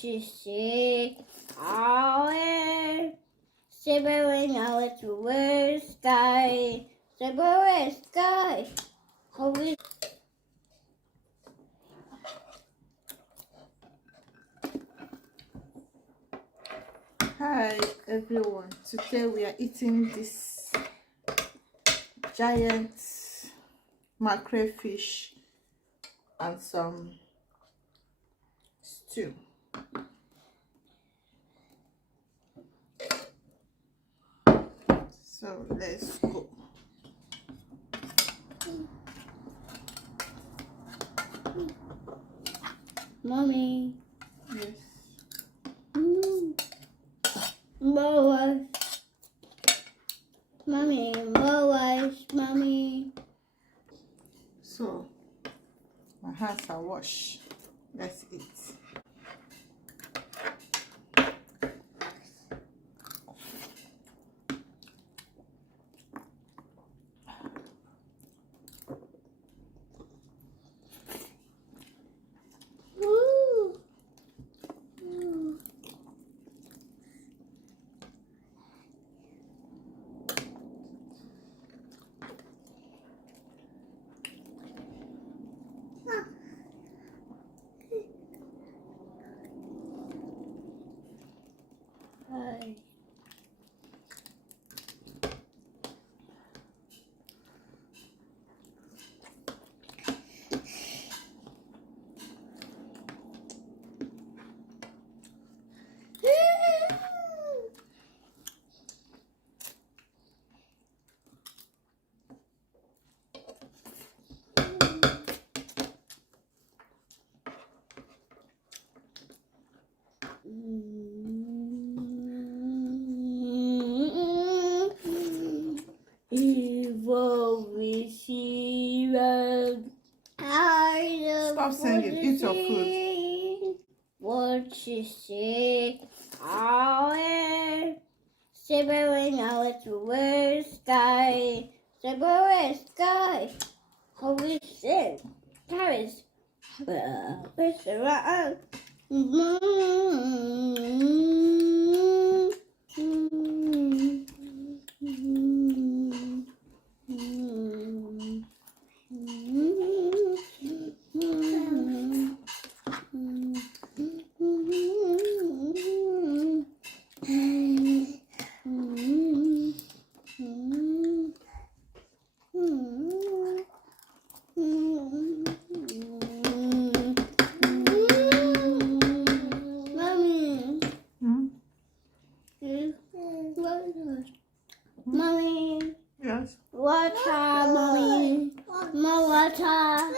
she say? Oh, shivering out to the sky, the sky. Holy. Hi everyone, today we are eating this giant mackerel fish and some stew. So let's go. Mommy. Yes. More rice. Mommy, more rice, mommy. So my hands are washed. Let's eat. Hi. Evil receiver. Stop singing, eat your food. What she say? Oh, shivering out to the sky, the sky. Holy shit, Paris. It's around. Mommy. Yes. Water, mommy. More water.